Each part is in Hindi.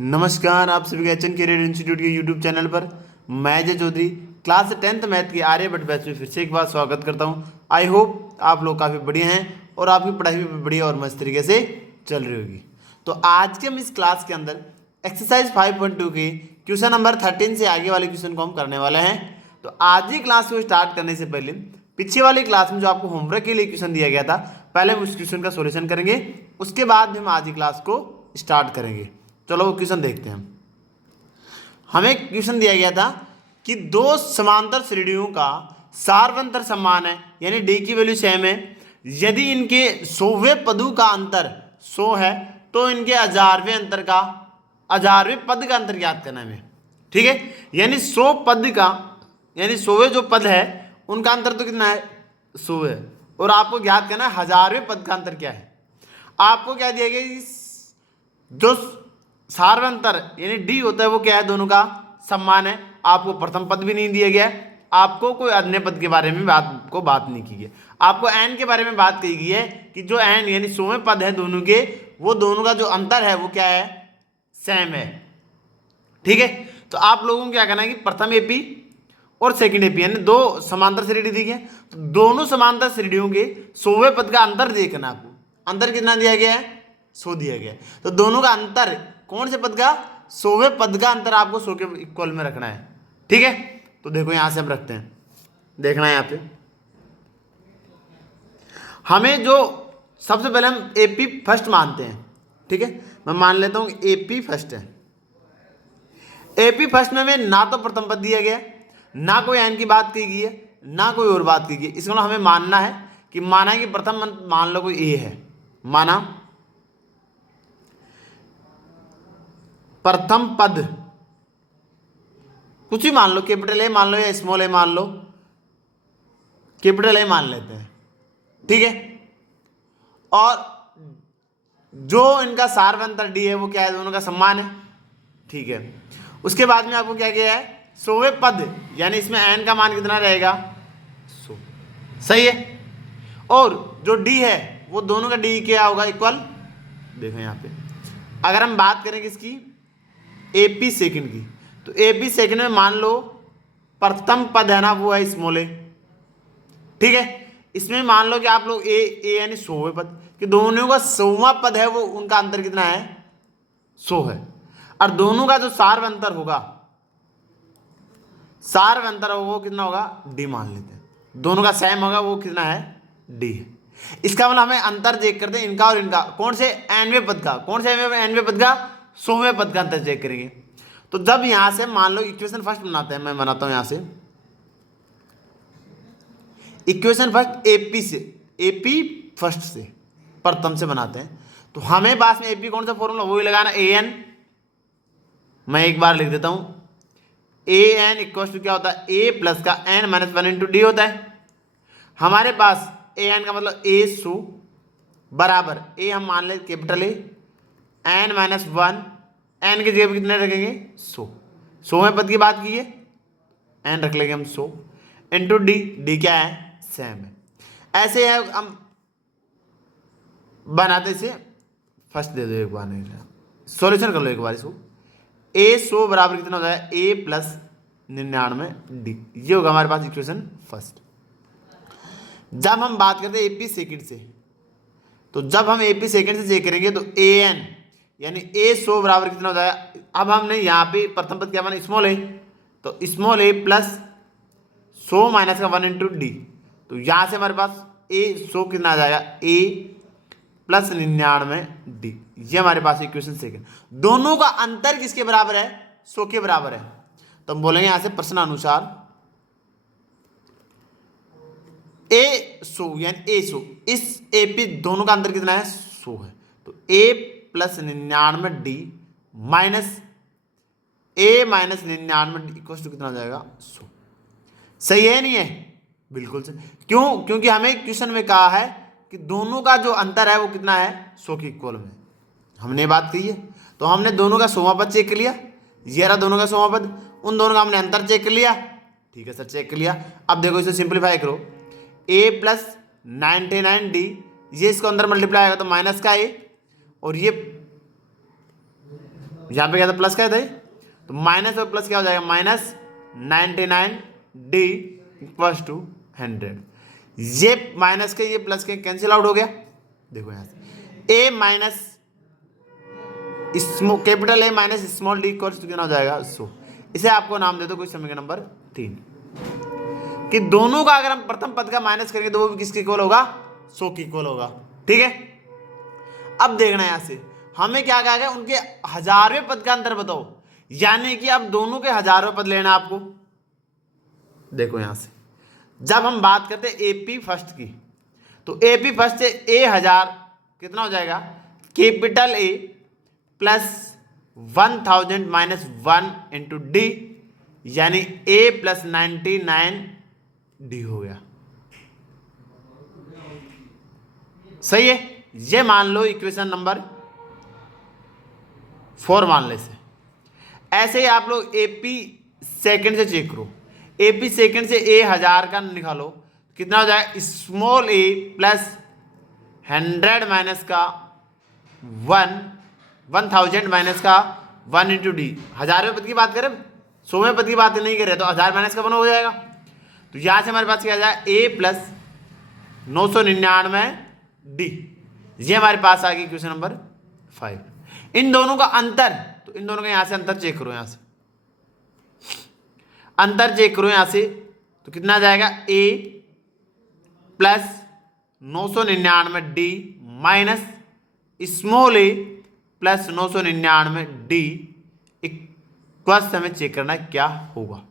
नमस्कार, आप सभी का एचएन कैरियर इंस्टीट्यूट के यूट्यूब चैनल पर मैं Ajay Chaudhary class 10th math की आर्यभट्ट बैच में फिर से एक बार स्वागत करता हूं। आई होप आप लोग काफ़ी बढ़िया हैं और आपकी पढ़ाई भी बढ़िया और मस्त तरीके से चल रही होगी। तो आज के हम इस क्लास के अंदर एक्सरसाइज 5.2 के क्वेश्चन नंबर 13 से आगे वाले क्वेश्चन को हम करने वाले हैं। तो आज ही क्लास को स्टार्ट करने से पहले पीछे वाली क्लास में जो आपको होमवर्क के लिए क्वेश्चन दिया गया था, पहले हम उस क्वेश्चन का सोल्यूशन करेंगे, उसके बाद हम आज ही क्लास को स्टार्ट करेंगे। चलो वो क्वेश्चन देखते हैं। हमें क्वेश्चन दिया गया था कि दो समांतर श्रेणियों का सार्वंतर समान है, यानी डी की वैल्यू सेम है। यदि इनके 100वें पदों का अंतर 100 है तो इनके 1000वें पद का अंतर ज्ञात करना है। ठीक है, यानी 100 पद का, यानी 100वें जो पद है उनका अंतर तो कितना है, 100 है, और आपको ज्ञात करना है 1000वें पद का अंतर क्या है। आपको क्या दिया गया, जो सार्वंतर यानी डी होता है वो क्या है, दोनों का समान है। आपको प्रथम पद भी नहीं दिया गया, आपको कोई अन्य पद के बारे में बात नहीं की गई। आपको एन के बारे में बात की गई है कि जो एन यानी 100वें पद है दोनों के, वो दोनों का जो अंतर है वो क्या है, सेम है। ठीक है, तो आप लोगों को क्या करना है कि प्रथम एपी और सेकंड एपी यानी दो समांतर श्रेणी दी है, तो दोनों समांतर श्रेणियों के 100वें पद का अंतर देखना। आपको अंतर कितना दिया गया है, 100 दिया गया है। तो दोनों का अंतर कौन से पद का, 100वें पद का अंतर आपको 100 के इक्वल में रखना है। ठीक है, तो देखो यहां से हम रखते हैं, देखना है यहां पे हमें जो सबसे पहले हम एपी फर्स्ट मानते हैं। ठीक है, मैं मान लेता हूं एपी फर्स्ट है। एपी फर्स्ट में हमें ना तो प्रथम पद दिया गया, ना कोई एन की बात की गई है, ना कोई और बात की गई। इसमें हमें मानना है कि माना है कि प्रथम मान लो कोई ए है, माना प्रथम पद कुछ ही मान लो, कैपिटल ए मान लो या स्मॉल ए मान लो, कैपिटल ए मान लेते हैं। ठीक है, और जो इनका सार्वंतर डी है वो क्या है, दोनों का समान है। ठीक है, उसके बाद में आपको क्या किया है, 100वें पद यानी इसमें एन का मान कितना रहेगा, 100। सही है, और जो डी है वो दोनों का डी क्या होगा, इक्वल। देखो यहाँ पे अगर हम बात करें किसकी, एपी सेकंड की, तो एपी सेकंड में मान लो प्रथम पद है ना वो है स्मॉल ए। ठीक है, इसमें मान लो कि आप लोग ए यानी 100वें पद कि दोनों का 100वां पद है वो उनका अंतर कितना है, 100 है। और दोनों का जो सार्वंतर होगा वो कितना होगा, डी मान लेते हैं। दोनों का सेम होगा वो कितना है, डी है। इसका मतलब हमें अंतर चेक करते हैं इनका और इनका, कौन से एनवें पद का, कौन से एनवें पद का, 100वें पद का अंतर चेक करेंगे। तो जब यहां से मान लो इक्वेशन फर्स्ट बनाते हैं, मैं बनाता हूं यहां से इक्वेशन फर्स्ट एपी से, एपी फर्स्ट से प्रथम से बनाते हैं। तो हमें पास में एपी कौन सा फॉर्मूला, वही लगाना ए एन। मैं एक बार लिख देता हूं, ए एन इक्वल टू क्या होता है, ए प्लस का एन माइनस 1 इंटू डी होता है। हमारे पास ए एन का मतलब ए 100 बराबर ए हम मान ले capital A, N minus 1, N की जगह कितने रखेंगे, 100। 100वें पद की बात की है, एन रख लेंगे हम 100 इंटू डी, डी क्या है, सेम है। ऐसे है हम बनाते से फर्स्ट दे दो एक बार, नहीं सॉल्यूशन कर लो एक बार इसको। ए 100 बराबर कितना होता है, ए प्लस 99 डी, ये होगा हमारे पास इक्वेशन फर्स्ट। जब हम बात करते हैं एपी सेकंड से, तो जब हम एपी सेकंड से चेक करेंगे तो ए एन यानी ए 100 बराबर कितना होता है, अब हमने यहाँ पे प्रथम पद क्या माना, स्मॉल ए, तो स्मॉल ए प्लस 100 माइनस का 1 इंटू डी, तो यहाँ से हमारे पास ए 100 कितना आ जाएगा, ए प्लस 99 डी, ये हमारे पास इक्वेशन सेकंड। दोनों का अंतर किसके बराबर है, 100 के बराबर है। तो हम बोलेंगे यहां से प्रश्नानुसार ए 100 यानी ए 100, इस एपी दोनों का अंतर कितना है, 100 है। तो A plus 99 D minus A minus 99 D equal to कितना हो जाएगा, 100। सही है नहीं है, बिल्कुल सही। क्यों, क्योंकि हमें क्वेश्चन में कहा है कि दोनों का जो अंतर है वो कितना है, 100 के इक्वल में, हमने बात की है। तो हमने दोनों का 100वां पद चेक कर लिया, ये रहा दोनों का 100वां पद, उन दोनों का हमने अंतर चेक कर लिया। ठीक है सर, चेक कर लिया। अब देखो इसे सिंप्लीफाई करो, ए प्लस 99 डी, ये इसको अंदर मल्टीप्लाई आएगा तो माइनस का ए, और ये यहाँ पे क्या था, प्लस क्या था ये? तो माइनस और प्लस क्या हो जाएगा, माइनस 99D इक्वल्स टू 100। ये माइनस के ये प्लस के कैंसिल आउट हो गया। देखो यहाँ से A minus capital A minus small D equals to कितना हो जाएगा, 100। इसे आपको नाम दे दो कोई समीकरण नंबर 3, कि दोनों का अगर हम प्रथम पद का माइनस करेंगे तो वो भी किसके इक्वल होगा, 100 के इक्वल होगा। ठीक है, अब देखना है यहां से हमें क्या कहा गया, उनके हजारवें पद का अंतर बताओ, यानी कि अब दोनों के हजारवें पद लेना आपको। देखो यहां से जब हम बात करते हैं एपी फर्स्ट की, तो एपी फर्स्ट से ए 1000 कितना हो जाएगा, capital A plus 1000 minus 1 into D, यानी ए प्लस 99D हो गया। सही है, ये मान लो इक्वेशन नंबर 4 मान ले से। ऐसे ही आप लोग एपी सेकंड से चेक करो, एपी सेकंड से ए 1000 का निकालो, कितना हो जाएगा, स्मॉल ए प्लस 100 माइनस का 1000 माइनस का 1 इंटू डी। हजारवें पद की बात करें, 100वें पद की बात नहीं कर रहे, तो 1000 माइनस का 1 हो जाएगा। तो यहां से हमारे पास क्या आ जाएगा, ए प्लस 999D, ये हमारे पास आ गई क्वेश्चन नंबर 5। इन दोनों का अंतर, तो इन दोनों का यहां से अंतर चेक करो, यहां से अंतर चेक करो यहां से, तो कितना आ जाएगा, ए प्लस 999D माइनस स्मॉल ए प्लस 999D इक्वल्स हमें चेक करना है क्या होगा।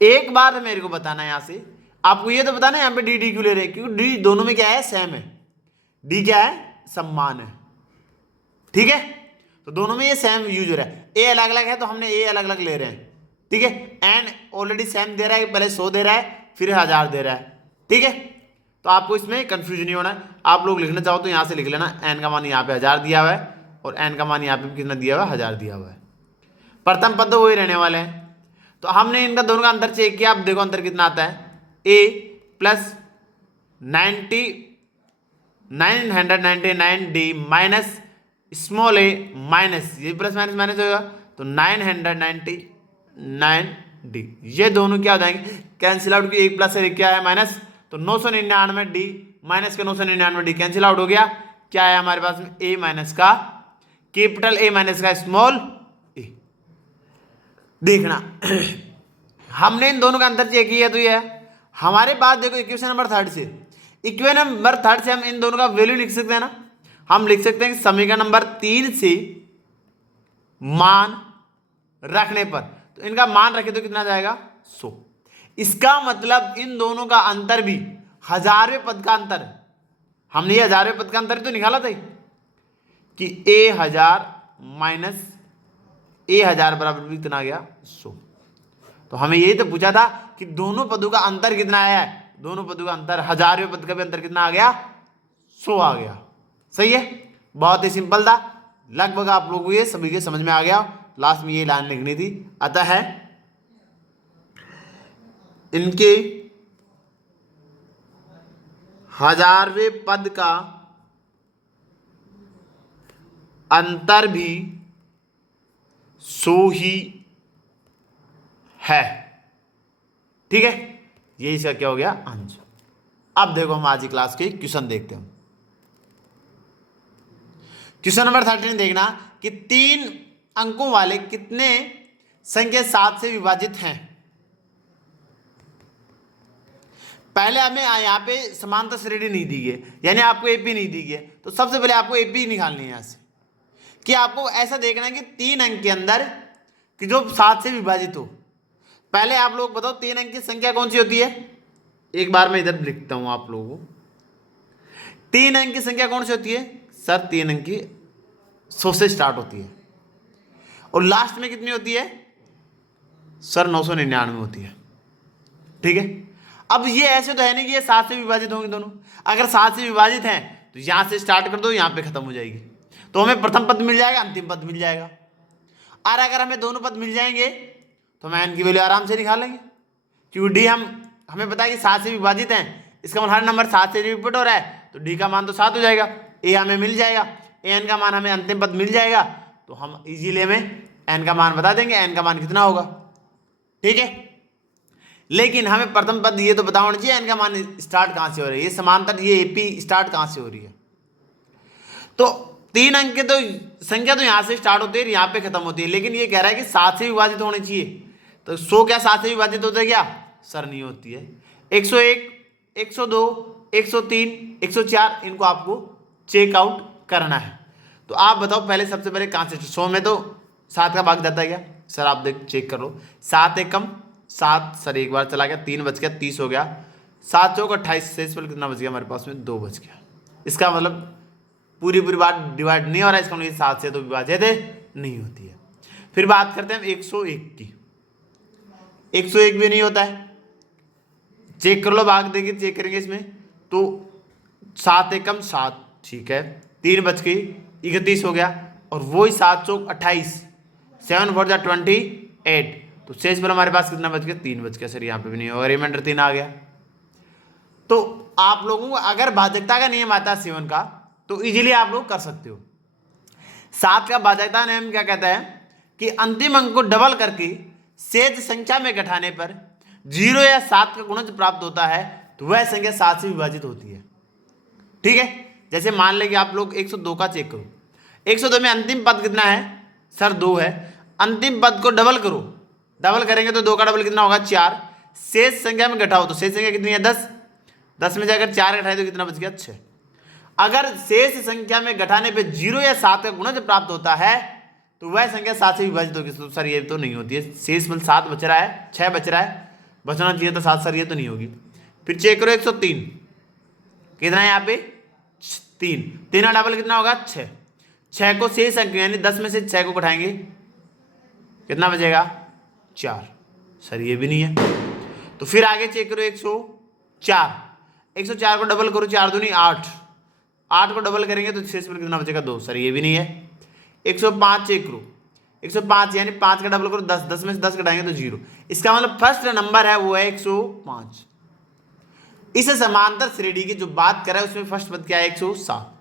एक बार मेरे को बताना है यहां से, आपको ये तो बताना है यहां पे डी डी क्यों ले रहे हैं, क्योंकि डी दोनों में क्या है, सेम है, डी क्या है, समान है। ठीक है, तो दोनों में ये सेम यूज हो रहा है, ए अलग अलग है तो हमने ए अलग अलग ले रहे हैं। ठीक है, एन ऑलरेडी सेम दे रहा है, पहले 100 दे रहा है फिर 1000 दे रहा है। ठीक है, तो आपको इसमें कंफ्यूजन नहीं होना है। आप लोग लिखना चाहो तो यहां से लिख लेना, एन का मान यहाँ पे 1000 दिया हुआ है और एन का मान यहाँ पे कितना दिया हुआ है, 1000 दिया हुआ है। प्रथम पद तो वही रहने वाले हैं। तो हमने इनका दोनों का अंतर चेक किया, अब देखो अंतर कितना आता है, ए प्लस 999D माइनस स्मॉल ए माइनस, ये प्लस माइनस माइनस होगा तो 999D, ये दोनों क्या हो जाएंगे, कैंसिल आउट की, एक प्लस से क्या है माइनस, तो 999D माइनस के 999D कैंसिल आउट हो गया। क्या है हमारे पास में, ए माइनस का कैपिटल ए माइनस का स्मॉल ए। देखना हमने इन दोनों का अंतर चेक किया, तो ये है हमारे पास। देखो इक्वेशन नंबर 3 से, इक्वेशन नंबर 3 से हम इन दोनों का वैल्यू लिख सकते हैं ना, हम लिख सकते हैं समीकरण नंबर 3 से मान रखने पर, तो इनका मान रखे तो कितना जाएगा, 100। इसका मतलब इन दोनों का अंतर भी हजारवें पद का अंतर, हमने ये हजारवें पद का अंतर तो निकाला था कि ए 1000 माइनस ए 1000 बराबर भी कितना आ गया, 100। तो हमें यही तो पूछा था कि दोनों पदों का अंतर कितना आया है, दोनों पदों का अंतर, हजारवें पद का भी अंतर कितना आ गया, 100 आ गया। सही है, बहुत ही सिंपल था, लगभग आप लोगों को ये सभी के समझ में आ गया। लास्ट में ये लाइन लिखनी थी, अतः है इनके हजारवें पद का अंतर भी 100 ही है। ठीक है, यही इसका क्या हो गया, आंसर। अब देखो हम आज की क्लास के क्वेश्चन देखते हैं। क्वेश्चन नंबर 13 देखना कि 3 अंकों वाले कितने संख्या 7 से विभाजित हैं। पहले हमें यहाँ पे समांतर श्रेणी नहीं दी गई, यानी आपको एपी नहीं दी गई, तो सबसे पहले आपको एपी निकालनी है यहाँ से, कि आपको ऐसा देखना है कि 3 अंक के अंदर कि जो 7 से विभाजित हो। पहले आप लोग बताओ 3 अंक की संख्या कौन सी होती है, एक बार मैं इधर लिखता हूं आप लोगों को। 3 अंक की संख्या कौन सी होती है सर, 3 अंक की 100 से स्टार्ट होती है और लास्ट में कितनी होती है सर, 999 होती है। ठीक है, अब ये ऐसे तो है नहीं कि ये 7 से विभाजित होंगे दोनों, अगर 7 से विभाजित हैं तो यहां से स्टार्ट कर दो, यहां पे खत्म हो जाएगी, तो हमें प्रथम पद मिल जाएगा, अंतिम पद मिल जाएगा। और अगर हमें दोनों पद मिल जाएंगे तो हम एन की वैल्यू आराम से निकालेंगे, क्योंकि डी हमें पता है कि 7 से विभाजित हैं, इसका मतलब हर नंबर 7 से रिपीट हो रहा है, तो डी का मान तो 7 हो जाएगा, ए हमें मिल जाएगा, ए एन का मान हमें अंतिम पद मिल जाएगा, तो हम इजीली हमें n का मान बता देंगे, n का मान कितना होगा। ठीक है, लेकिन हमें प्रथम पद ये तो पता होना चाहिए n का मान स्टार्ट कहाँ से हो रही है, ये समांतर ये AP स्टार्ट कहाँ से हो रही है। तो 3 अंक के तो संख्या तो यहाँ से स्टार्ट होती है, यहाँ पे खत्म होती है, लेकिन ये कह रहा है कि 7 से विभाजित होने चाहिए। तो 100 क्या 7 से विभाजित होता है क्या? सर नहीं होती है। 101, 102, 103, 104 इनको आपको चेकआउट करना है। तो आप बताओ पहले, सबसे पहले कहाँ से? 100 में तो 7 का भाग जाता है क्या? सर आप देख चेक कर लो, 7 एकम 7, सर एक बार चला गया, 3 बच गया, 30 हो गया, 7 चौक 28, शेष पर कितना बच गया हमारे पास में? 2 बच गया। इसका मतलब पूरी बात डिवाइड नहीं हो रहा है, इसका मतलब 7 से तो विभाजित नहीं होती है। फिर बात करते हैं हम 101 की। 101 भी नहीं होता है, चेक कर लो भाग, देखिए चेक करेंगे इसमें तो 7 एकम 7, ठीक है, 3 बच गई, 31 हो गया, और वही 7 चौक 28, 7 4 जा 28, तो शेष पर हमारे पास कितना बच गया? 3 बच गया। सर यहाँ पे भी नहीं होगा, रिमाइंडर 3 आ गया। तो आप लोगों को अगर भाजकता का नियम आता है 7 का, तो इजीली आप लोग कर सकते हो। 7 का भाजकता नियम क्या कहता है कि अंतिम अंक को डबल करके शेष संख्या में घटाने पर 0 या 7 का गुणज प्राप्त होता है, तो वह संख्या 7 से विभाजित होती है। ठीक है, जैसे मान लें कि आप लोग 102 का चेक करो, 102 में अंतिम पद कितना है? सर 2 है। अंतिम पद को डबल करो, डबल करेंगे तो 2 का डबल कितना होगा? 4। शेष संख्या में घटाओ, तो शेष संख्या कितनी है? 10। 10 में जाकर 4 घटाए तो कितना बच गया? 6। अगर शेष संख्या में घटाने पे 0 या 7 का गुणज प्राप्त होता है, तो वह संख्या 7 से विभाजित होगी। तो सर ये तो नहीं होती है, शेष बल 7 बच रहा है, 6 बच रहा है, बचना चाहिए था 7, सर ये तो नहीं होगी। फिर चेक करो 103 कितना है यहाँ पे? 3। 3 का डबल कितना होगा? 6। 6 को शेष अंक यानी 10 में से 6 को घटाएंगे, कितना बचेगा? 4। सर ये भी नहीं है। तो फिर आगे चेक करो 104, 104 को डबल करो, 4 दूनी 8, 8 को डबल करेंगे तो शेष पर कितना बचेगा? 2। सर ये भी नहीं है। 105 चेक करो, 105 यानी 5 का डबल करो, 10, 10 में से 10 घटाएंगे तो 0। इसका मतलब फर्स्ट नंबर है वो है 105। इस समांतर श्रेणी की जो बात कर रहा है उसमें फर्स्ट पद क्या है? 107।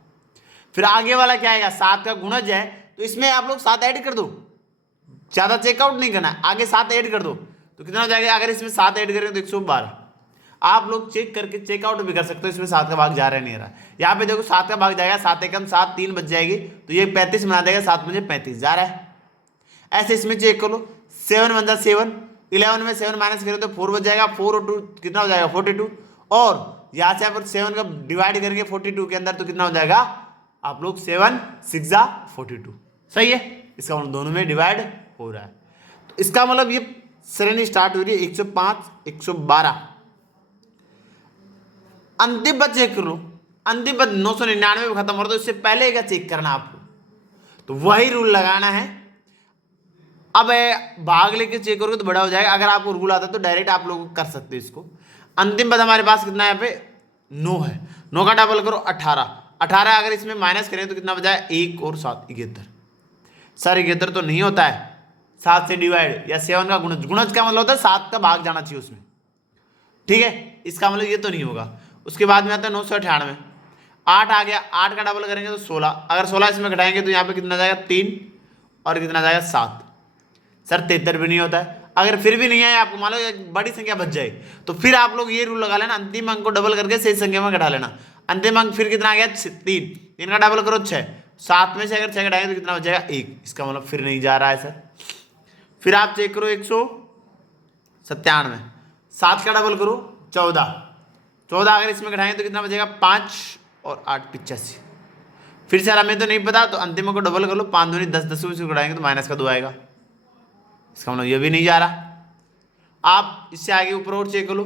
फिर आगे वाला क्या आएगा? 7 का गुणज है, तो इसमें आप लोग 7 ऐड कर दो, ज्यादा चेकआउट नहीं करना है, आगे 7 ऐड कर दो तो कितना हो जाएगा? अगर इसमें 7 ऐड करेंगे तो 112। आप लोग चेक करके चेकआउट भी कर सकते हो, इसमें 7 का भाग जा रहा है नहीं रहा। यहाँ पे देखो 7 का भाग जाएगा, 7 एकम 7, 3 बच जाएगी, तो ये 35 बना देगा, 7 मुझे 35 जा रहा है। ऐसे इसमें चेक कर लो, 7 वन जा 7, 11 में 7 माइनस करें तो 4 बच जाएगा, 4 और 2 कितना हो जाएगा? 42, और यहाँ से आप 7 का डिवाइड करेंगे 42 के अंदर तो कितना हो जाएगा? आप लोग 7 6 जा 42, सही है। इसका मतलब दोनों में डिवाइड हो रहा है, तो इसका मतलब ये श्रेणी स्टार्ट हो रही है 105, 112। अंतिम पद चेक कर लो, अंतिम पद 999 में खत्म हो रहा, तो इससे पहले क्या चेक करना आपको? तो वही रूल लगाना है। अब भाग लेके चेक करोगे तो बड़ा हो जाएगा, अगर आपको रूल आता है तो डायरेक्ट आप लोग कर सकते हो इसको। अंतिम पद हमारे पास कितना है? यहाँ पे 9 है, 9 का डबल करो 18, 18 अगर इसमें माइनस करें तो कितना बचा? 1 और 7 71। सर 71 तो नहीं होता है, 7 से डिवाइड या 7 का गुणज, गुणज का मतलब होता है 7 का भाग जाना चाहिए उसमें, ठीक है, इसका मतलब ये तो नहीं होगा। उसके बाद में आता है 998, 8 आ गया, 8 का डबल करेंगे तो 16, अगर 16 इसमें घटाएंगे तो यहाँ पे कितना जाएगा? 3 और कितना जाएगा? 7। सर 73 भी नहीं होता है। अगर फिर भी नहीं है, आपको मान लो एक बड़ी संख्या बच जाए, तो फिर आप लोग ये रूल लगा लेना, अंतिम अंक को डबल करके शेष संख्या में घटा लेना। अंतिम अंक फिर कितना आ गया? 3, 3 का डबल करो 6, 7 में से अगर 6 घटाएंगे तो कितना बच जाएगा? 1। इसका मतलब फिर नहीं जा रहा है सर। फिर आप चेक करो 197, 7 का डबल करो 14, 14 अगर इसमें घटाएंगे तो कितना बचेगा? 5 और 8 85। फिर सर हमें तो नहीं पता, तो अंतिम को डबल कर लो, 5 दूनी 10, 10 से घटाएंगे तो माइनस का 2 आएगा। इसका मतलब ये भी नहीं जा रहा। आप इससे आगे ऊपर और चेक करो,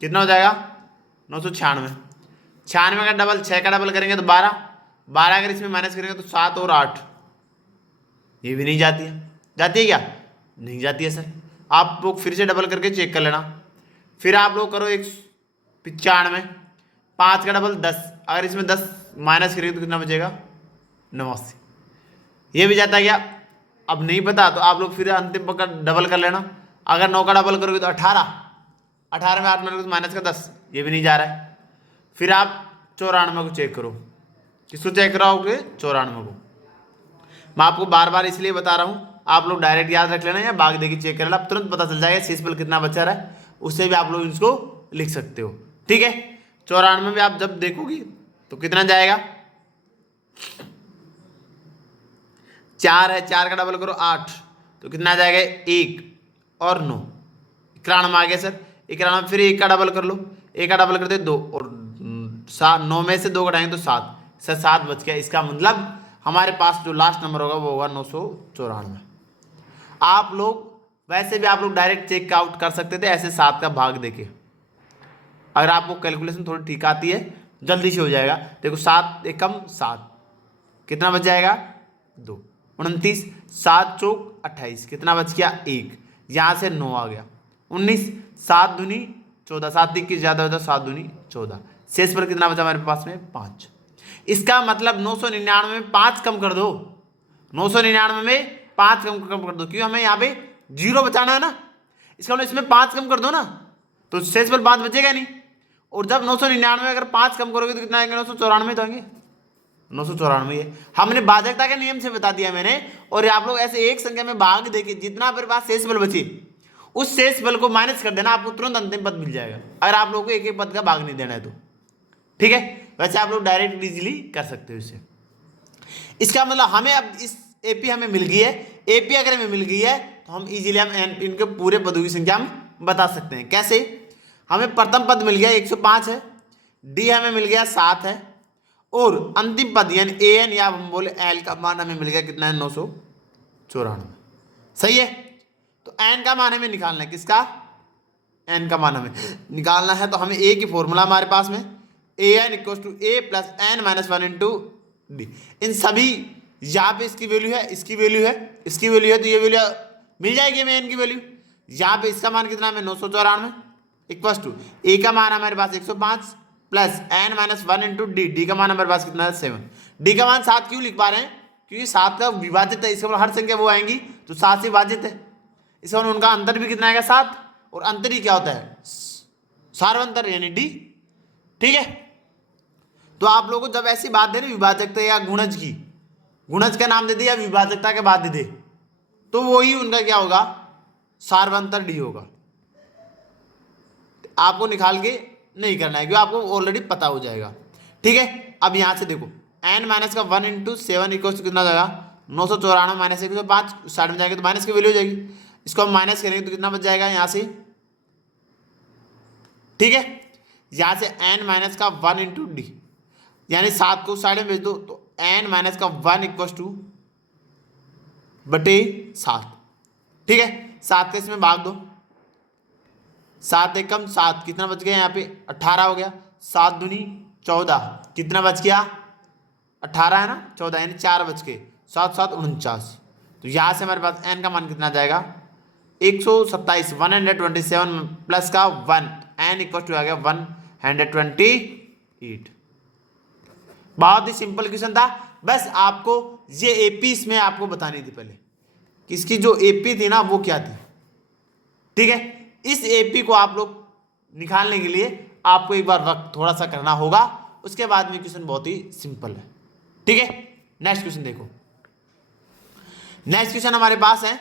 कितना हो जाएगा? 996, 96 का डबल 6 का डबल करेंगे तो 12, 12 अगर इसमें माइनस करेंगे तो 7 और 8, ये भी नहीं जाती है। जाती है क्या? नहीं जाती है सर। आप लोग फिर से डबल करके चेक कर लेना। फिर आप लोग करो 195, 5 का डबल 10, अगर इसमें 10 माइनस करेंगे तो कितना बचेगा? 89, ये भी जाता है क्या? अब नहीं पता तो आप लोग फिर अंतिम का डबल कर लेना। अगर 9 का डबल करोगे तो 18, 18 में 8 में माइनस का 10, ये भी नहीं जा रहा है। फिर आप 94 को चेक करो, किसको चेक कराओगे? 94 को। मैं आपको बार बार इसलिए बता रहा हूँ, आप लोग डायरेक्ट याद रख लेना या भाग देके चेक कर लेना, तुरंत पता चल जाएगा शेषफल कितना बचा रहा है, उससे भी आप लोग इसको लिख सकते हो। ठीक है, 94 में आप जब देखोगे तो कितना जाएगा, 4 है, 4 का डबल करो 8, तो कितना आ जाएगा 1 और 9, 91 आ गया सर। 91 फिर 1 का डबल कर लो, 1 का डबल करते 2 और 7, 9 में से 2 घटाएंगे तो 7 सर, 7 बच गया। इसका मतलब हमारे पास जो लास्ट नंबर होगा वो होगा 994। आप लोग वैसे भी आप लोग डायरेक्ट चेक आउट कर सकते थे ऐसे 7 का भाग देके, अगर आपको कैलकुलेशन थोड़ी ठीक आती है जल्दी से हो जाएगा। देखो 7 एकम 7, कितना बच जाएगा 2, 29, 7 चौक 28, कितना बच गया 1, यहाँ से 9 आ गया, 19, 7 दूनी 14, 7 21 ज़्यादा होता है, 7 दूनी 14, शेष पर कितना बचा हमारे पास में 5। इसका मतलब 999 में 5 कम कर दो, 999 में 5 कम कर दो, क्यों हमें यहाँ पे 0 बचाना है ना, इसका मतलब इसमें 5 कम कर दो ना, तो शेष पर 5 बचेगा नहीं। और जब 999 में अगर 5 कम करोगे तो कितना आएंगे 994 तो आएंगे, 994 है। हमने भाजकता के नियम से बता दिया मैंने, और आप लोग ऐसे एक संख्या में भाग देके जितना मेरे पास शेष बल बचे उस शेष बल को माइनस कर देना, आपको तुरंत अंतिम पद मिल जाएगा, अगर आप लोगों को एक एक पद का भाग नहीं देना है तो। ठीक है, वैसे आप लोग डायरेक्ट इजीली कर सकते हो इसे। इसका मतलब हमें अब इस एपी हमें मिल गई है, एपी अगर हमें मिल गई है तो हम इजीली हम इनके पूरे पदों की संख्या हम बता सकते हैं। कैसे, हमें प्रथम पद मिल गया 105 है, डी हमें मिल गया 7 है, और अंतिम पद यानी ए एन या हम बोले एल का मान हमें मिल गया कितना है 994। सही है, तो एन का मान हमें निकालना है, किसका, एन का मान हमें निकालना है, तो हमें ए की फॉर्मूला हमारे पास में A N equal to A plus N minus 1 into D. इन सभी यहाँ पे इसकी वैल्यू है, इसकी वैल्यू है, इसकी वैल्यू है, तो ये वैल्यू मिल जाएगी हमें एन की वैल्यू। यहाँ पे इसका मान कितना है 994 इक्वल टू ए का मान हमारे पास 105 plus N minus 1 into D, D का मान हमारे पास कितना है 7। डी का मान 7 क्यों लिख पा रहे हैं, क्योंकि 7 का विभाजित है, इसका मतलब हर संख्या वो आएंगी तो 7 से विभाजित है, इसका मतलब उनका अंतर भी कितना आएगा 7, और अंतर ही क्या होता है सार्वंतर यानी डी। ठीक है, तो आप लोगों को जब ऐसी बात दे ना विभाजकता या गुणज की, गुणज का नाम दे दे या विभाजकता के बाद दे दे, तो वही उनका क्या होगा सार्वंतर डी होगा। आपको निकाल के नहीं करना है क्योंकि आपको ऑलरेडी पता हो जाएगा। ठीक है, अब यहां से देखो n माइनस का 1 इंटू 7 इक्वल टू कितना जाएगा 994 माइनस 105, साइड में जाएगा तो माइनस की वैल्यू हो जाएगी, इसको हम माइनस करेंगे तो कितना बच जाएगा यहाँ से। ठीक है, यहाँ से n माइनस का 1 इंटू डी यानी 7 को साइड में भेज दो, तो n माइनस का 1 इक्वल टू बटे 7। ठीक है, 7 का इसमें भाग दो, 7 एकम 7, कितना बच गया यहाँ पे 18 हो गया, 7 दूनी 14, कितना बच गया 18 है ना, 14 यानी 4 बच गए, 7 7 49। तो यहाँ से हमारे पास n का मान कितना जाएगा 127, 127 प्लस का 1, n इक्वल टू आ गया 128। बहुत ही सिंपल क्वेश्चन था, बस आपको ये एपी इसमें आपको बतानी थी पहले कि इसकी जो एपी थी ना वो क्या थी। ठीक है, इस एपी को आप लोग निकालने के लिए आपको एक बार वक्त थोड़ा सा करना होगा, उसके बाद में क्वेश्चन बहुत ही सिंपल है। ठीक है, नेक्स्ट क्वेश्चन देखो, नेक्स्ट क्वेश्चन हमारे पास है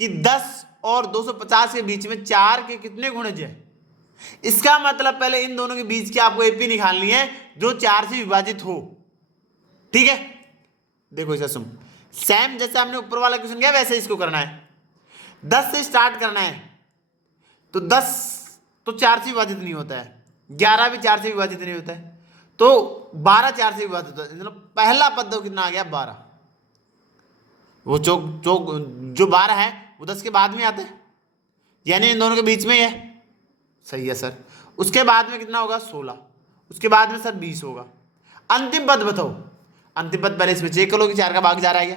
कि 10 और 250 के बीच में 4 के कितने गुणज है। इसका मतलब पहले इन दोनों के बीच की आपको एपी निकालनी है जो 4 से विभाजित हो। ठीक है, देखो इसे सुन, सेम जैसे हमने ऊपर वाला क्वेश्चन किया वैसे इसको करना है। 10 से स्टार्ट करना है, तो 10 तो 4 से विभाजित नहीं होता है, 11 भी 4 से विभाजित नहीं होता है, तो 12 4 से विभाजित होता है, मतलब पहला पद कितना आ गया 12। वो जो 12 है वो 10 के बाद में आता है, यानी इन दोनों के बीच में ही है। सही है सर, उसके बाद में कितना होगा 16, उसके बाद में सर 20 होगा। अंतिम पद बताओ, अंतिम पद पहले इसमें चेक करो कि 4 का भाग जा रहा है क्या।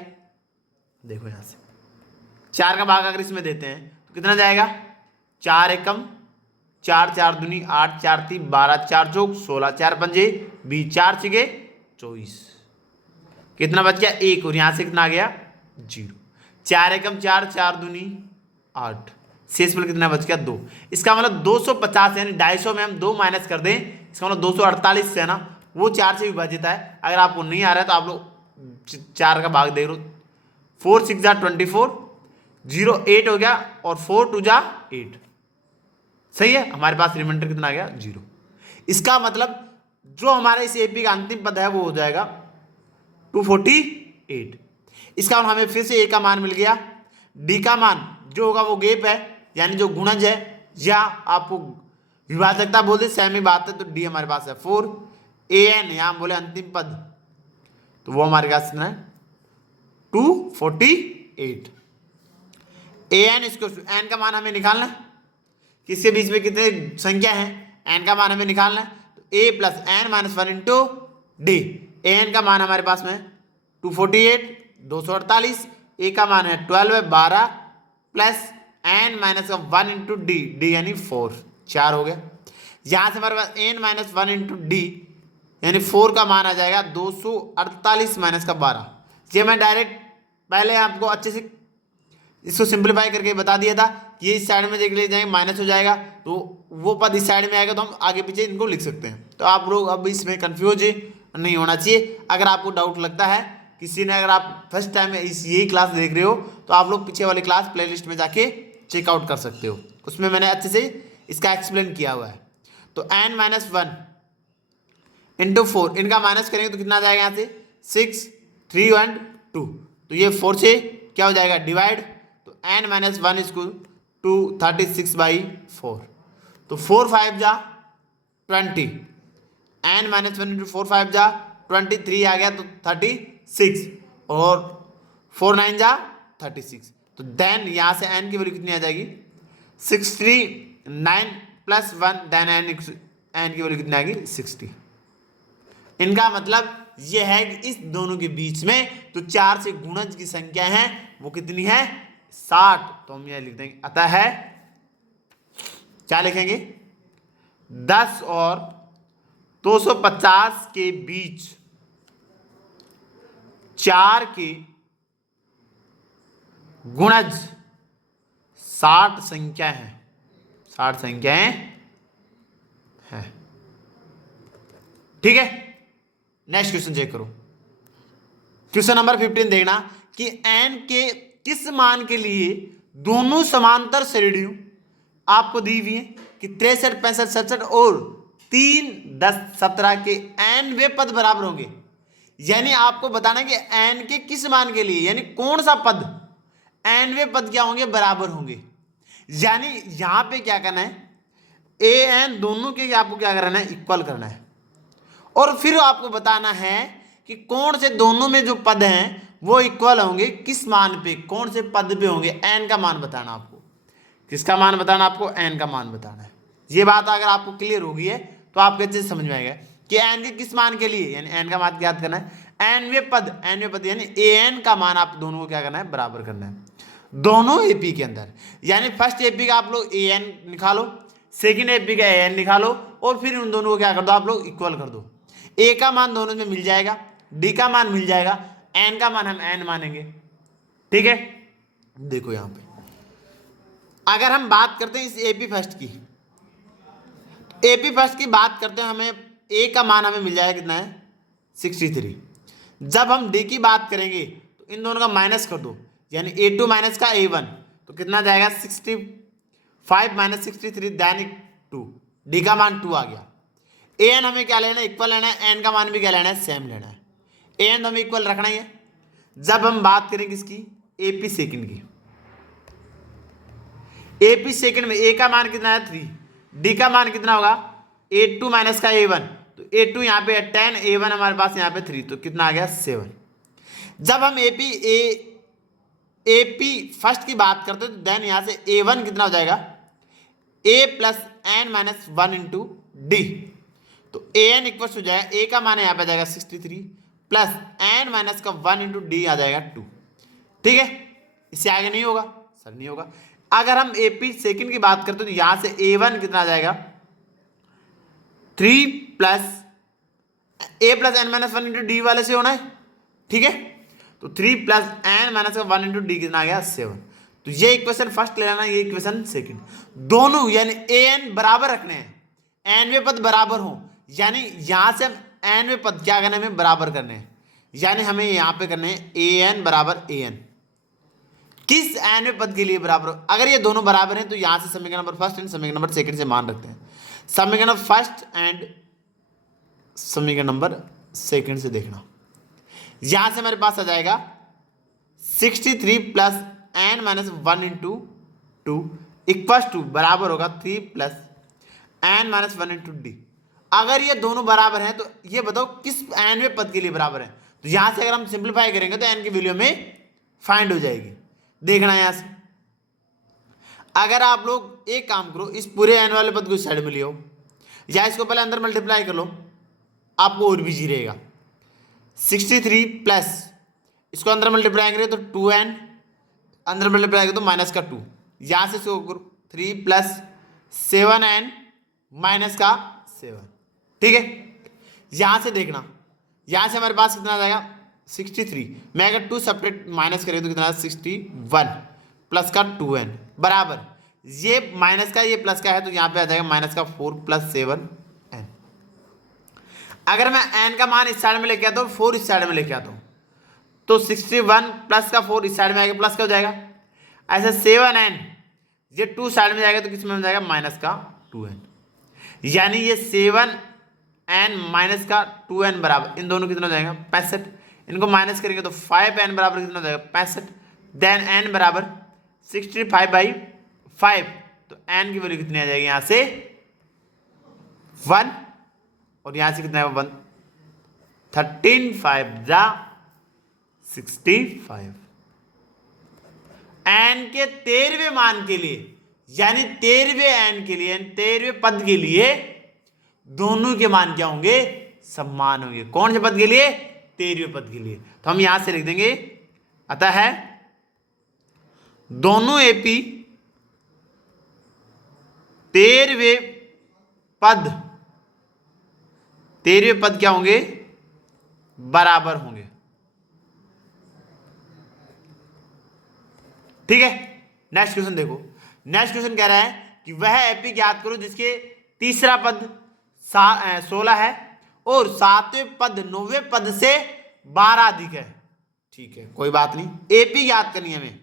देखो यहां से 4 का भाग अगर इसमें देते हैं तो कितना जाएगा 4 एकम 4, 4 दूनी 8, 4 3 12, 4 चौक 16, 4 पंजे 20, 4 छिके 24, कितना बच गया 1, और यहां से कितना आ गया 0। 4 एकम 4, 4 दूनी 8, शेष पर कितना बच गया 2। इसका मतलब 250 यानी 250 में हम 2 माइनस कर दें, इसका मतलब 248 से है ना वो 4 से विभाजित है। अगर आपको नहीं आ रहा है तो आप लोग 4 का भाग देख लो, 4 6 जा 24, 0 8 हो गया और 4 2 जा 8। सही है, हमारे पास रिमाइंडर कितना आ गया 0। इसका मतलब जो हमारा इस एपी का अंतिम पद है वो हो जाएगा 248। इसका हमें फिर से ए का मान मिल गया। डी का मान जो होगा वो गेप है, यानी जो गुणज है, या आपको विभाजकता बोल दे, सेम ही बात है। तो डी हमारे पास है 4। ए एन यहां बोले अंतिम पद, तो वो हमारे पास है 248। ए एन इसको एन का मान हमें निकालना है, किसके बीच में कितने संख्या है, एन का मान हमें निकालना है। तो A plus N minus 1 into D. A N का मान हमारे पास में 248 248, ए का मान है 12 है 12 plus N minus 1 into D, D यानी 4 4 हो गया। यहां से हमारे पास एन माइनस 1 इंटू डी यानी 4 का मान आ जाएगा 248 माइनस का 12। ये मैं डायरेक्ट पहले आपको अच्छे से इसको सिंप्लीफाई करके बता दिया था कि ये इस साइड में देख ले जाएंगे माइनस हो जाएगा, तो वो पद इस साइड में आएगा, तो हम आगे पीछे इनको लिख सकते हैं। तो आप लोग अब इसमें कंफ्यूज नहीं होना चाहिए। अगर आपको डाउट लगता है किसी ने, अगर आप फर्स्ट टाइम इस यही क्लास देख रहे हो, तो आप लोग पीछे वाली क्लास प्लेलिस्ट में जाके चेकआउट कर सकते हो, उसमें मैंने अच्छे से इसका एक्सप्लेन किया हुआ है। तो एन माइनस 1 इंटू 4, इनका माइनस करेंगे तो कितना आ जाएगा यहाँ से 6 3 1 2, तो ये 4 से क्या हो जाएगा डिवाइड, तो एन माइनस 1 इसको 236/4, तो 4 5 जा 20, एन माइनस 1 इंटू 4 5 जा 23 आ गया, तो 36 और 4 9 जा 36। तो देन यहाँ से एन की वैल्यू कितनी आ जाएगी 69 प्लस 1, देन एन की वैल्यू कितनी आ गई 60। इनका मतलब यह है कि इस दोनों के बीच में तो 4 से गुणज की संख्या है वो कितनी है 60। तो हम यह लिख देंगे, अतः है क्या लिखेंगे 10 और 250 के बीच 4 के गुणज 60 संख्या है, 60 संख्याएं हैं। ठीक है, नेक्स्ट क्वेश्चन चेक करो। क्वेश्चन नंबर 15 देखना कि n के किस मान के लिए दोनों समांतर श्रेणियों आपको दी हुई है कि 63 65 67 और 3 10 17 के n वे पद बराबर होंगे। यानी आपको बताना कि n के किस मान के लिए, यानी कौन सा पद n वे पद क्या होंगे बराबर होंगे। यानी यहां पे क्या करना है, ए एन दोनों के आपको क्या करना है इक्वल करना है, और फिर आपको बताना है कि कौन से दोनों में जो पद हैं वो इक्वल होंगे किस मान पे, कौन से पद पे होंगे। एन का मान बताना आपको, किसका मान बताना आपको, एन का मान बताना है। ये बात अगर आपको क्लियर होगी है तो आपको अच्छे से समझ में आएगा कि एन के किस मान के लिए, यानी एन का मान याद करना है। एन वे पद यानी ए एन का मान आप दोनों को क्या करना है बराबर करना है दोनों एपी के अंदर। यानी फर्स्ट एपी का आप लोग ए एन निकालो, सेकेंड एपी का ए एन निकालो, और फिर उन दोनों को क्या कर दो आप लोग इक्वल कर दो। ए का मान दोनों में मिल जाएगा, डी का मान मिल जाएगा, एन का मान हम एन मानेंगे। ठीक है, देखो यहां पे अगर हम बात करते हैं इस एपी फर्स्ट की, एपी फर्स्ट की बात करते हैं, हमें ए का मान हमें मिल जाएगा कितना है 63। जब हम डी की बात करेंगे तो इन दोनों का माइनस कर दो, यानी A2 माइनस का A1, तो कितना जाएगा 65 माइनस 63 दैनिक 2, डी का मान 2 आ गया। ए एन हमें क्या लेना है इक्वल लेना है, एन का मान भी क्या लेना है सेम लेना है। ए एन तो हमें इक्वल रखना ही है। जब हम बात करेंगे इसकी एपी सेकंड की, एपी सेकंड में ए का मान कितना है 3, डी का मान कितना होगा A2 माइनस का A1, तो A2 यहाँ पे है 10, A1 हमारे पास यहाँ पे 3, तो कितना आ गया 7। जब हम एपी फर्स्ट की बात करते हैं तो देन यहाँ से A1 कितना हो जाएगा A plus N minus 1 into D, तो ए एन इक्वल हो जाएगा, ए का मान यहाँ पे आ जाएगा 63 प्लस एन माइनस का 1 इंटू डी आ जाएगा 2। ठीक है, इससे आगे नहीं होगा सर, नहीं होगा। अगर हम एपी सेकंड की बात करते हैं तो यहां से A1 कितना आ जाएगा 3 plus A plus N minus 1 into D वाले से होना है। ठीक है, तो 3 plus N minus 1 into D कितना आ गया 7। तो ये इक्वेशन फर्स्ट ले लेना, ये इक्वेशन सेकंड, दोनों यानी ए एन बराबर रखने हैं, एन वे पद बराबर हो, यानी यहां से हम एन वे पद क्या करने में बराबर करने हैं, यानी हमें यहां पे करने हैं ए एन बराबर ए एन, किस nवें पद के लिए बराबर हो। अगर ये दोनों बराबर हैं तो यहां से समीकरण नंबर फर्स्ट एंड समीकरण नंबर सेकंड से मान रखते हैं। समीकरण नंबर फर्स्ट एंड समीकरण नंबर सेकंड से देखना, यहां से हमारे पास आ जाएगा 63 plus n minus 1 into 2 equal to बराबर होगा 3 plus n minus 1 into D. अगर ये दोनों बराबर हैं तो ये बताओ किस nवें पद के लिए बराबर है। तो यहां से अगर हम सिंप्लीफाई करेंगे तो n की वैल्यू में फाइंड हो जाएगी। देखना यहां से, अगर आप लोग एक काम करो, इस पूरे n वाले पद को इस साइड में ले आओ या इसको पहले अंदर मल्टीप्लाई कर लो, आपको और भी जी रहेगा। 63 प्लस इसको अंदर मल्टीप्लाई करें तो 2n, अंदर मल्टीप्लाई करें तो माइनस का 2, यहां से इसको करो 3 प्लस 7n माइनस का 7। ठीक है, यहां से देखना, यहां से हमारे पास कितना आ जाएगा 63 में अगर 2 सेपरेट माइनस करें तो कितना 61 प्लस का 2n बराबर, ये माइनस का ये प्लस का है तो यहां पे आ जाएगा माइनस का 4 प्लस 7n। अगर मैं n का मान इस साइड में लेके आता हूँ, 4 इस साइड में लेके आता हूँ, तो 61 प्लस का 4 इस साइड में आएगा प्लस का हो जाएगा। ऐसे 7n ये 2 साइड में जाएगा तो किस में हो जाएगा माइनस का 2n, यानी ये 7n माइनस का 2n बराबर इन दोनों कितना हो जाएगा 65। इनको माइनस करेंगे तो 5n बराबर कितना हो जाएगा 65। देन n बराबर 65/5, तो n की वैल्यू कितनी आ जाएगी यहां से 1, और यहां से कितना है 1, 13 5 जा 65। n के 13वें मान के लिए, यानी 13वें n के लिए, 13वें पद के लिए दोनों के मान क्या होंगे समान होंगे। कौन से पद के लिए 13वें पद के लिए, तो हम यहां से लिख देंगे अतः है दोनों एपी 13वें पद क्या होंगे बराबर होंगे। ठीक है, नेक्स्ट क्वेश्चन देखो। नेक्स्ट क्वेश्चन कह रहा है कि वह एपी ज्ञात करो जिसके तीसरा पद 16 है और 7वें पद 9वें पद से 12 अधिक है। ठीक है, कोई बात नहीं, एपी ज्ञात करनी है हमें।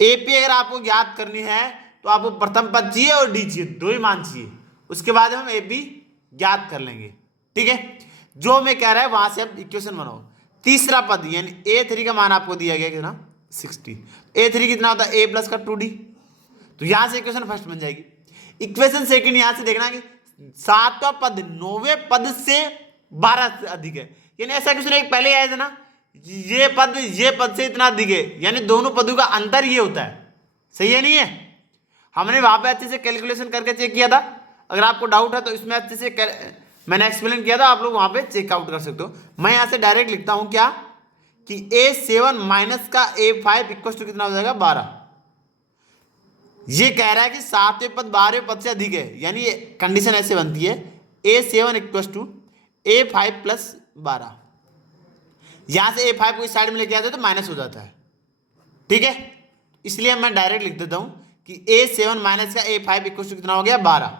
एपी अगर आपको ज्ञात करनी है तो आपको प्रथम पद चाहिए और डी चाहिए, दो ही मान चाहिए, उसके बाद हम एपी ज्ञात कर लेंगे। ठीक है, जो मैं कह रहा है वहां से आप इक्वेशन बनाओ। तीसरा पद यानी a3 का मान आपको दिया गया कितना 60, a3 कितना होता है a प्लस का 2d, तो यहां से इक्वेशन फर्स्ट बन जाएगी। इक्वेशन सेकंड यहां से देखना कि 7वां पद 9वें पद से 12 से अधिक है, यानी ऐसा क्वेश्चन एक पहले आया था ना, ये पद से इतना अधिक है, यानी दोनों पदों का अंतर ये होता है। सही है नहीं है, हमने वहां पे अच्छे से कैलकुलेशन करके चेक किया था। अगर आपको डाउट है तो इसमें अच्छे से मैंने एक्सप्लेन किया था, आप लोग वहां पे चेकआउट कर सकते हो। मैं यहां से डायरेक्ट लिखता हूं क्या कि a7 माइनस का a5 इक्वल टू कितना हो जाएगा 12। ये कह रहा है कि 7वें पद 12वें पद से अधिक है, यानी ये कंडीशन ऐसे बनती है a7 equal to a5 plus 12। यहां से a5 को इस साइड में लेके आते तो माइनस हो जाता है। ठीक है, इसलिए मैं डायरेक्ट लिख देता हूं कि a7 माइनस का a5 इक्वल टू कितना हो गया 12।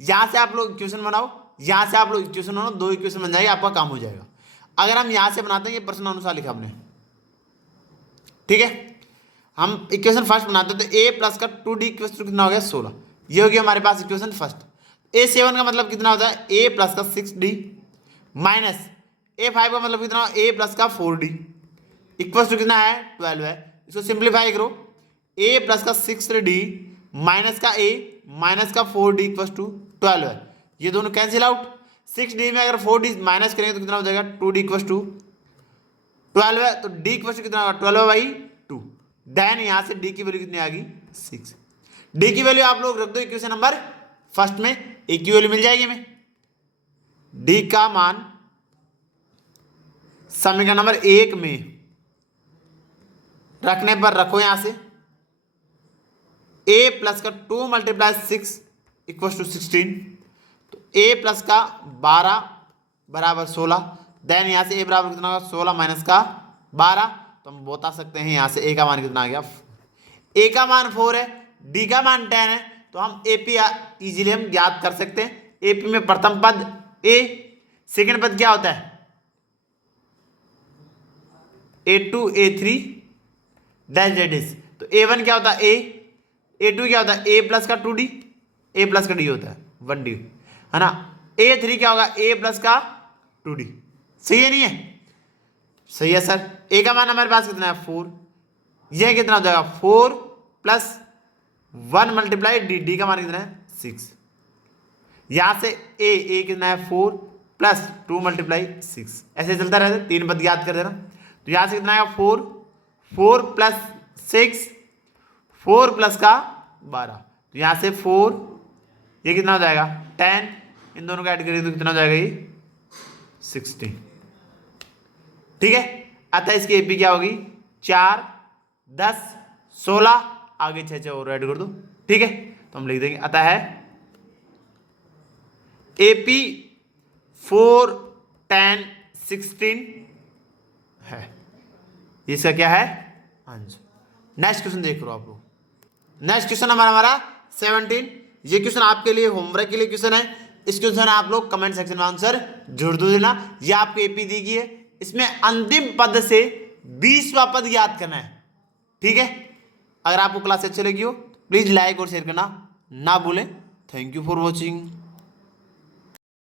यहां से आप लोग इक्वेशन बनाओ, यहां से आप लोग इक्वेशन बनाओ, दो इक्वेशन बन जाएगी, आपका काम हो जाएगा। अगर हम यहां से बनाते हैं, ये प्रश्न अनुसार लिखा हमने। ठीक है, हम इक्वेशन फर्स्ट बनाते हैं तो a प्लस का 2d इक्वल टू कितना हो गया 16, ये हो गया हमारे पास इक्वेशन फर्स्ट। a7 का मतलब कितना होता है a प्लस का 6d माइनस a5 का मतलब कितना a प्लस का 4d इक्वल टू कितना है 12 है। इसको सिंप्लीफाई करो, a प्लस का 6d माइनस का a माइनस का 4d इक्वल टू 12 है, ये दोनों कैंसिल आउट। 6d में अगर 4d माइनस करेंगे तो कितना हो जाएगा 2d इक्वल टू 12 है, तो d इक्वल टू कितना होगा 12/2। देन यहां से d की वैल्यू कितनी आ गई 6। d की वैल्यू आप लोग रख दो इक्वेशन नंबर फर्स्ट में, a की वैल्यू मिल जाएगी हमें। d का मान समीकरण नंबर 1 में रखने पर रखो, यहां से a प्लस का 2 मल्टीप्लाई 6 इक्वल टू 16, तो a प्लस का 12 बराबर 16। देन यहां से a बराबर कितना होगा 16 माइनस का 12, तो हम बता सकते हैं यहां से a का मान कितना आ गया, a का मान 4 है, d का मान 10 है, तो हम AP इजीली हम ज्ञात कर सकते हैं। AP में प्रथम पद a, सेकंड पद क्या होता है a2 a3 डैश डेडिस। तो A1 क्या होता है A, A2 क्या होता है A प्लस का 2D, A प्लस का D होता है 1D, है ना। A3 क्या होगा A प्लस का 2D। सही है नहीं है? सही है सर। A का मान हमारे पास कितना है 4, यह कितना हो जाएगा 4 प्लस 1 मल्टीप्लाई D, D का मान कितना है 6। यहां से A कितना है 4 प्लस 2 मल्टीप्लाई 6, ऐसे चलता रहता है, 3 पद याद कर देना। तो यहां से कितना आएगा 4, 4 प्लस 6, 4 प्लस का 12, तो यहां से 4, ये कितना हो जाएगा 10, इन दोनों का ऐड करिए तो कितना हो जाएगा ये 16। ठीक है, अतः इसकी एपी क्या होगी 4, 10, 16, आगे 6 और ऐड कर दो। ठीक है, तो हम लिख देंगे अतः है एपी 4, 10, 16 है। इसका क्या है आंसर। नेक्स्ट क्वेश्चन देख लो आप लोग। नेक्स्ट क्वेश्चन हमारा 17। ये क्वेश्चन आपके लिए होमवर्क के लिए क्वेश्चन है। इस क्वेश्चन आप लोग कमेंट सेक्शन में आंसर जरूर दो देना। ये आपको एपी दी गई है, इसमें अंतिम पद से 20वां पद याद करना है। ठीक है, अगर आपको क्लास अच्छी लगी हो प्लीज लाइक और शेयर करना ना भूलें। Thank you for watching.